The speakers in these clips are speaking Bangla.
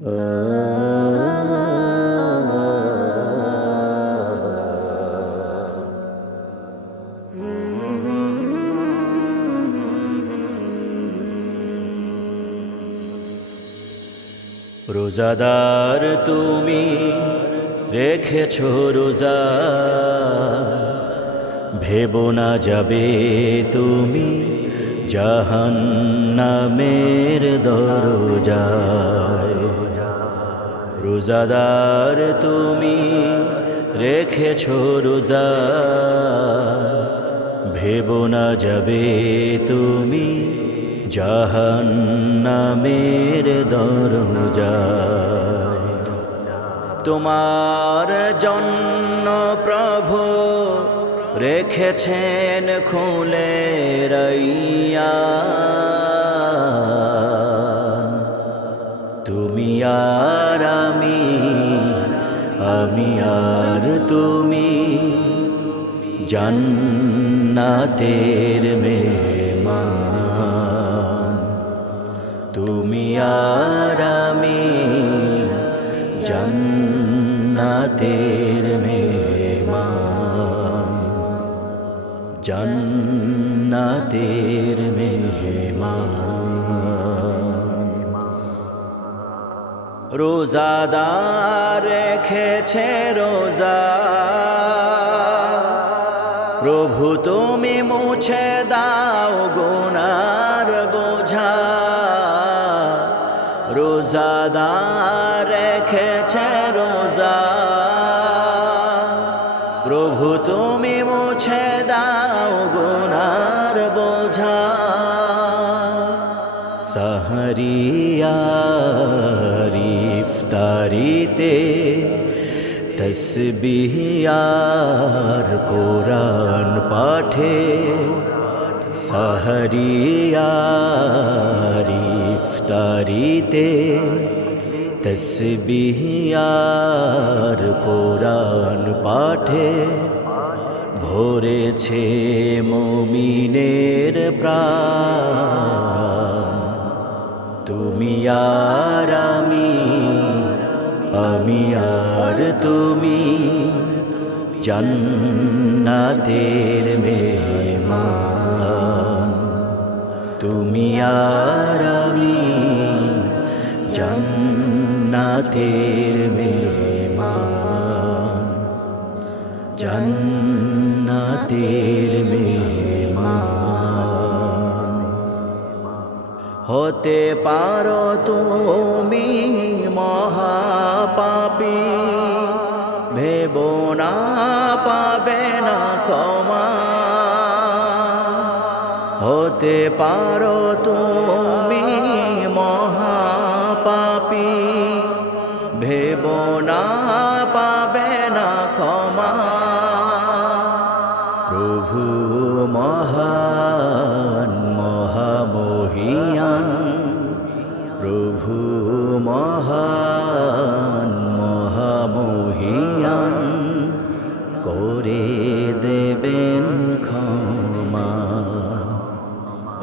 রোজাদার তুমি রেখেছ রোজা ভেব না যাবে তুমি জাহান নামের দরজায় রোজাদার তুমি রেখেছ রোজা। ভেব না যাবে তুমি জাহান নামের দরজায় তোমার জন্য প্রভু রেখেছেন খুলে রইয়া। তুমি আর আমি আর তুমি জান্নাতের মেহমান। তুমি আর আমি জান্নাতের মেহমান। জান্নাতের মেহমান। রোজাদার রেখেছে রোজা। প্রভু তুমি মুছে দাও গুনার বোঝা। রোজাদার রেখেছে রোজা। প্রভু তুমি সাহরিয়ারিফতারিতে তসবিহার কোরআন পাঠে সাহরিয়ারিফতারিতে তসবিহার কোরআন পাঠে ভরেছে মমিনের প্রাণ। তুমি আর আমি আমি আর তুমি জান্নাতের মেহমান। তুমি আর আমি জান্নাতের মেহমান। জান্নাতের মেহমান। হতে পারো তুমি মহাপি ভেব না, পাবে না ক্ষমা। হতে পারো তুমি মহাপি ভেব না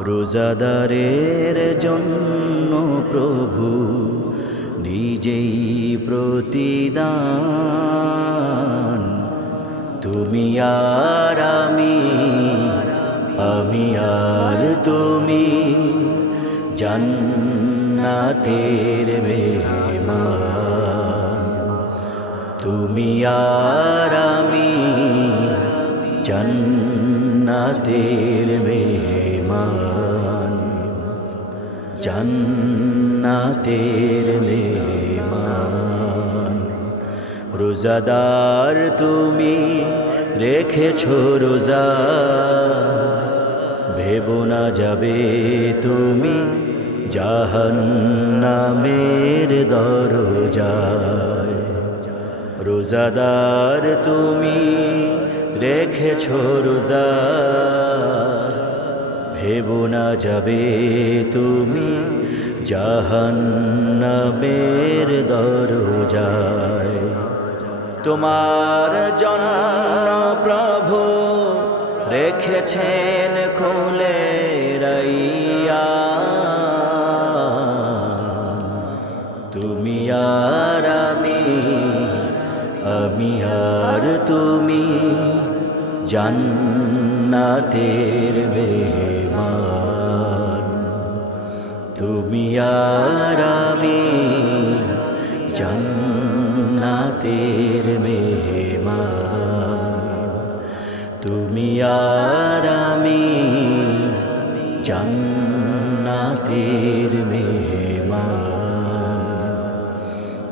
রোজাদারের জন্য প্রভু নিজেই প্রতিদান। তুমি আর আমি আমি আর তুমি জান্নাতের মেহমান। তুমি আর আমি জান্নাতের জান্নাতের মেহমান। রোজাদার তুমি রেখেছ রোজা। ভেব না যাবে তুমি জাহান্নামের দরজায়। রোজাদার তুমি রেখেছ রোজা। ভেবো না যাবে তুমি জাহান্নামের দরজায়। তোমার জন্ম প্রভু রেখেছেন খুলে রাইয়া। তুমি আর আমি আমি আর তুমি জান্নাতের মেয়ে তুমি আর আমি জান্নাতের মেহমান। তুমি আর আমি জান্নাতের মেহমান।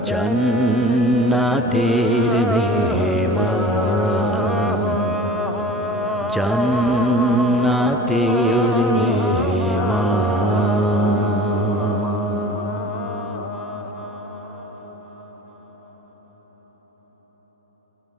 জান্নাতের মেহমান। জান্নাতের